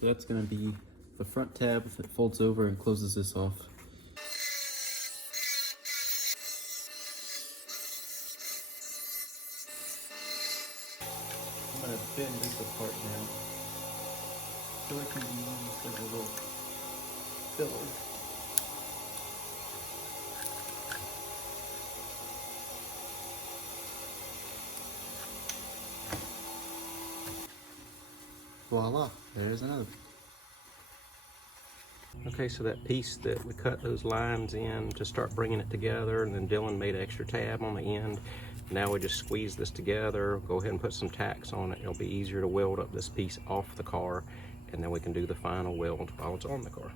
So that's going to be the front tab if it folds over and closes this off. I'm going to bend this apart now so it can be used as a little filler. Voila, there's another. Okay, so that piece that we cut those lines in to start bringing it together, and then Dylan made an extra tab on the end. Now we just squeeze this together, go ahead and put some tacks on it. It'll be easier to weld up this piece off the car, and then we can do the final weld while it's on the car.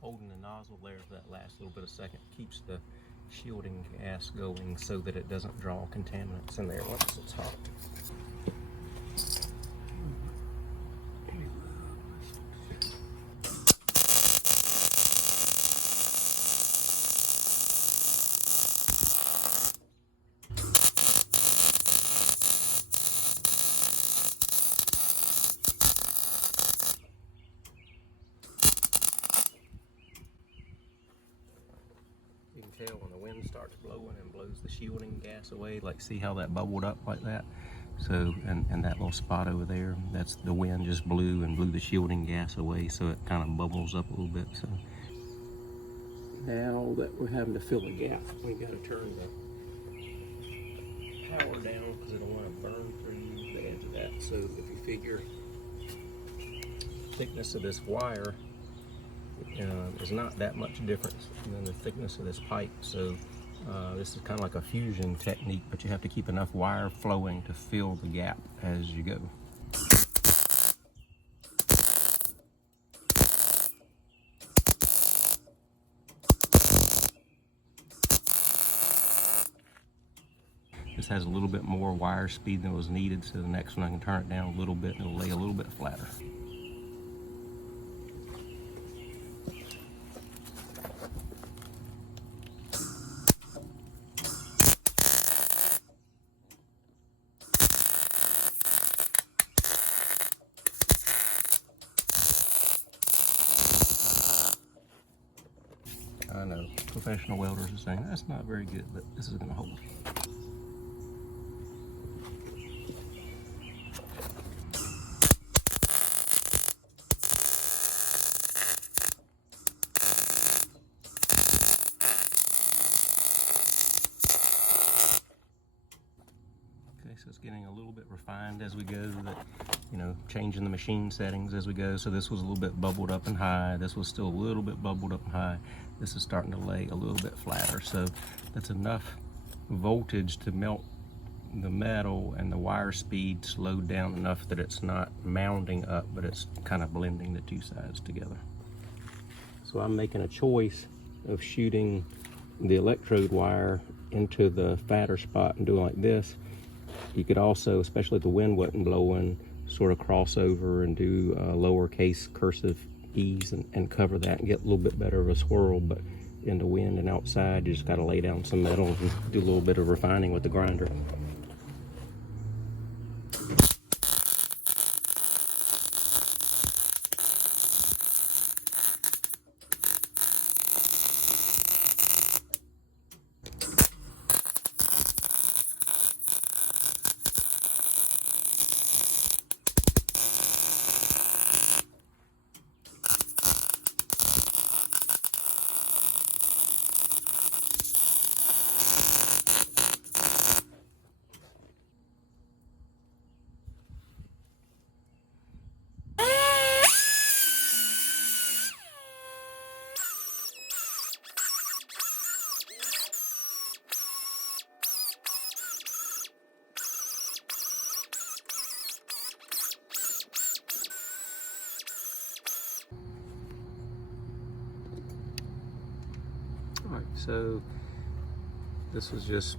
Holding the nozzle there for that last little bit of second keeps the shielding gas going so that it doesn't draw contaminants in there once it's hot. You can tell when the wind starts blowing and blows the shielding gas away, like see how that bubbled up like that? So, and that little spot over there, that's the wind just blew and blew the shielding gas away, so it kind of bubbles up a little bit. So now that we're having to fill a gap, we got to turn the power down because it'll want to burn through the edge of that. So if you figure the thickness of this wire is not that much different than the thickness of this pipe. So this is kind of like a fusion technique, but you have to keep enough wire flowing to fill the gap as you go. This has a little bit more wire speed than was needed, so the next one I can turn it down a little bit and it'll lay a little bit flatter. I know, professional welders are saying, that's not very good, but this is gonna hold. Okay, so it's getting a little bit refined as we go, that, you know, changing the machine settings as we go. So this was a little bit bubbled up and high. This was still a little bit bubbled up and high. This is starting to lay a little bit flatter. So that's enough voltage to melt the metal, and the wire speed slowed down enough that it's not mounding up, but it's kind of blending the two sides together. So I'm making a choice of shooting the electrode wire into the fatter spot and doing like this. You could also, especially if the wind wasn't blowing, sort of cross over and do lowercase cursive E's and cover that and get a little bit better of a swirl. But in the wind and outside, you just got to lay down some metal and do a little bit of refining with the grinder. So this was just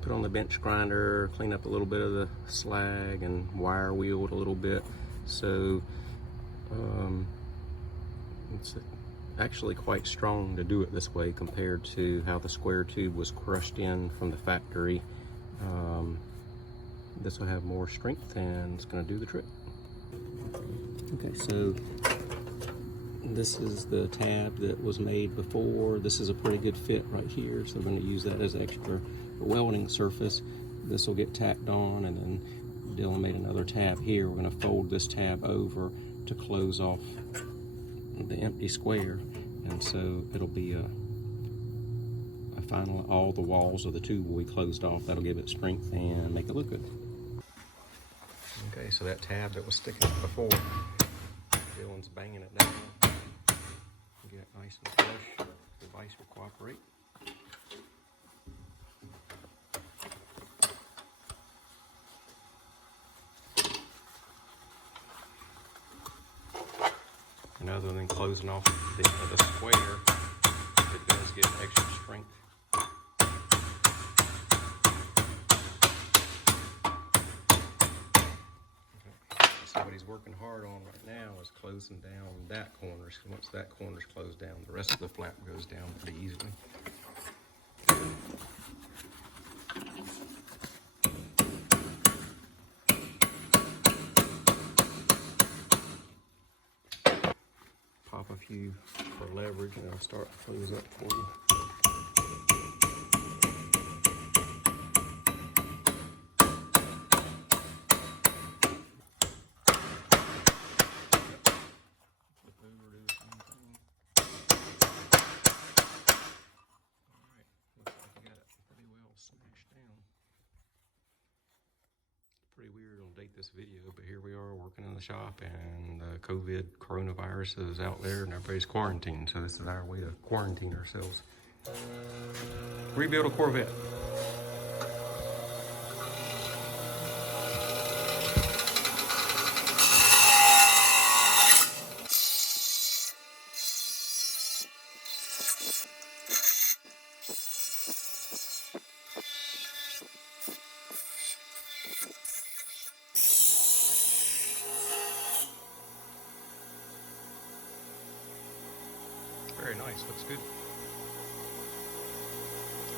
put on the bench grinder, clean up a little bit of the slag and wire wheeled a little bit. So it's actually quite strong to do it this way compared to how the square tube was crushed in from the factory. This will have more strength and it's going to do the trick. Okay, so this is the tab that was made before. This is a pretty good fit right here, so we're going to use that as extra welding surface. This will get tacked on, and then Dylan made another tab here. We're going to fold this tab over to close off the empty square, and so it'll be a final, all the walls of the tube will be closed off. That'll give it strength and make it look good. Okay, so that tab that was sticking up before, Dylan's banging it down. Get it nice and flush. The vise will cooperate. And other than closing off the end of the square, it does give extra strength. So what he's working hard on right now is closing down that corner. So once that corner's closed down, the rest of the flap goes down pretty easily. Pop a few for leverage and I'll start to close up for you. Pretty weird on date this video, but here we are working in the shop, and the COVID coronavirus is out there and everybody's quarantined, so this is our way to quarantine ourselves. Rebuild a Corvette. Very nice, looks good.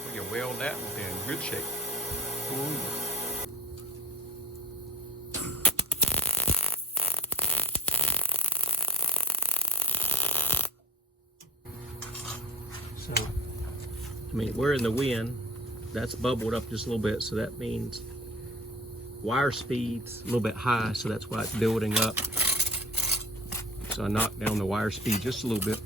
We can weld that and we'll be in good shape. Ooh. So, I mean, we're in the wind. That's bubbled up just a little bit, so that means wire speed's a little bit high, so that's why it's building up. So I knocked down the wire speed just a little bit.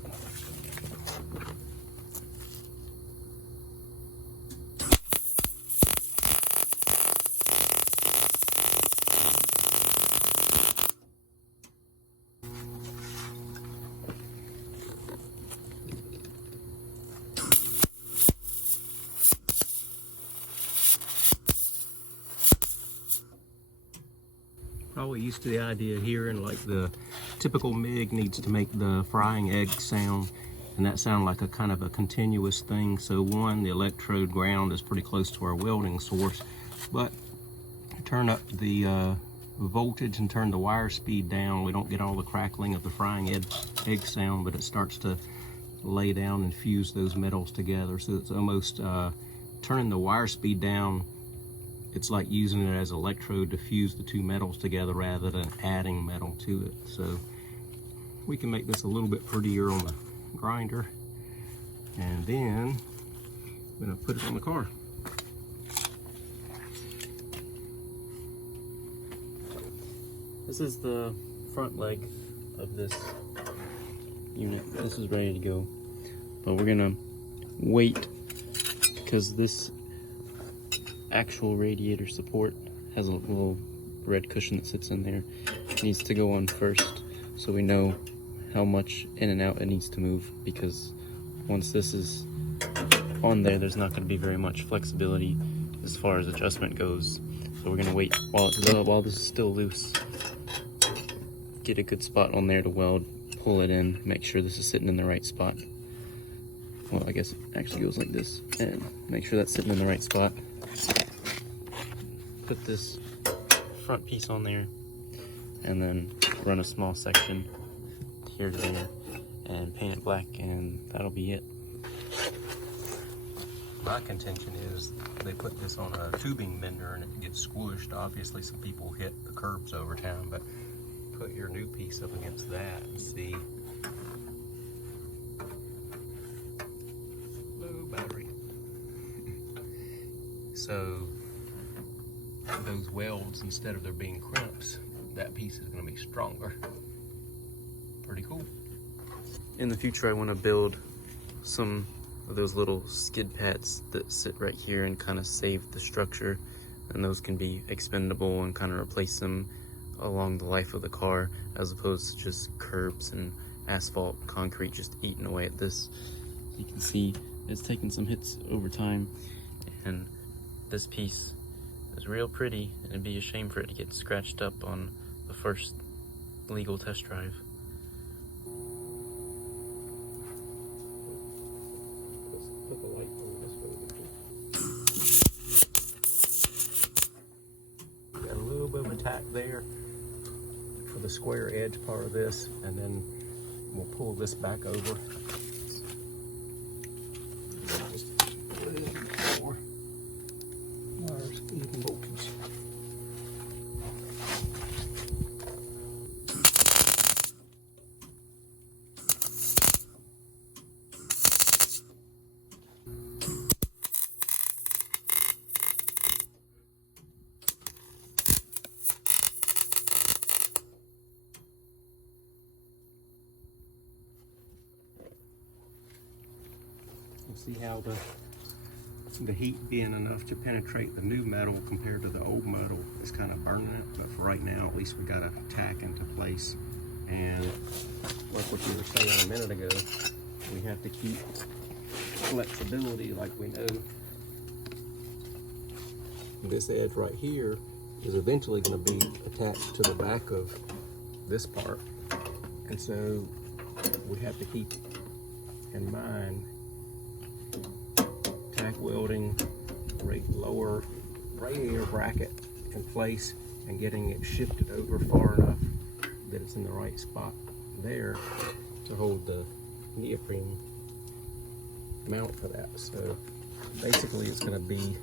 Probably used to the idea here, and like the typical MIG needs to make the frying egg sound, and that sounds like a kind of a continuous thing. So one, the electrode ground is pretty close to our welding source, but turn up the voltage and turn the wire speed down, we don't get all the crackling of the frying egg sound, but it starts to lay down and fuse those metals together. So it's almost turning the wire speed down. It's like using it as an electrode to fuse the two metals together rather than adding metal to it. So we can make this a little bit prettier on the grinder, and then I'm gonna put it on the car. This is the front leg of this unit. This is ready to go, but we're gonna wait because this actual radiator support has a little red cushion that sits in there. It needs to go on first so we know how much in and out it needs to move, because once this is on there, there's not going to be very much flexibility as far as adjustment goes. So we're going to wait while this is still loose, get a good spot on there to weld, pull it in, make sure this is sitting in the right spot. well, I guess it actually goes like this, and make sure that's sitting in the right spot. Put this front piece on there, and then run a small section here to there, and paint it black, and that'll be it. My contention is they put this on a tubing bender and it gets squished. Obviously some people hit the curbs over town, but put your new piece up against that and see. Low battery. So those welds, instead of there being crimps, that piece is going to be stronger. Pretty cool. In the future, I want to build some of those little skid pads that sit right here and kind of save the structure, and those can be expendable and kind of replace them along the life of the car, as opposed to just curbs and asphalt concrete just eating away at this. You can see it's taken some hits over time, and this piece is real pretty, and it'd be a shame for it to get scratched up on the first legal test drive. Put the light on this way. Got a little bit of a tack there for the square edge part of this, and then we'll pull this back over. Just a little more wires, even voltage. See how the heat being enough to penetrate the new metal compared to the old metal is kind of burning it, but for right now at least we got a tack into place. And like what you were saying a minute ago, we have to keep flexibility like we know. This edge right here is eventually going to be attached to the back of this part, and so we have to keep in mind tack welding lower radiator bracket in place and getting it shifted over far enough that it's in the right spot there to hold the neoprene mount for that. So basically it's going to be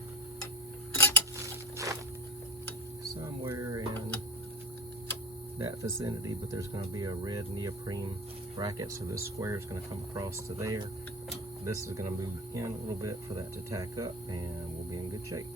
somewhere in that vicinity, but there's going to be a red neoprene bracket, so this square is going to come across to there. This is going to move in a little bit for that to tack up, and we'll be in good shape.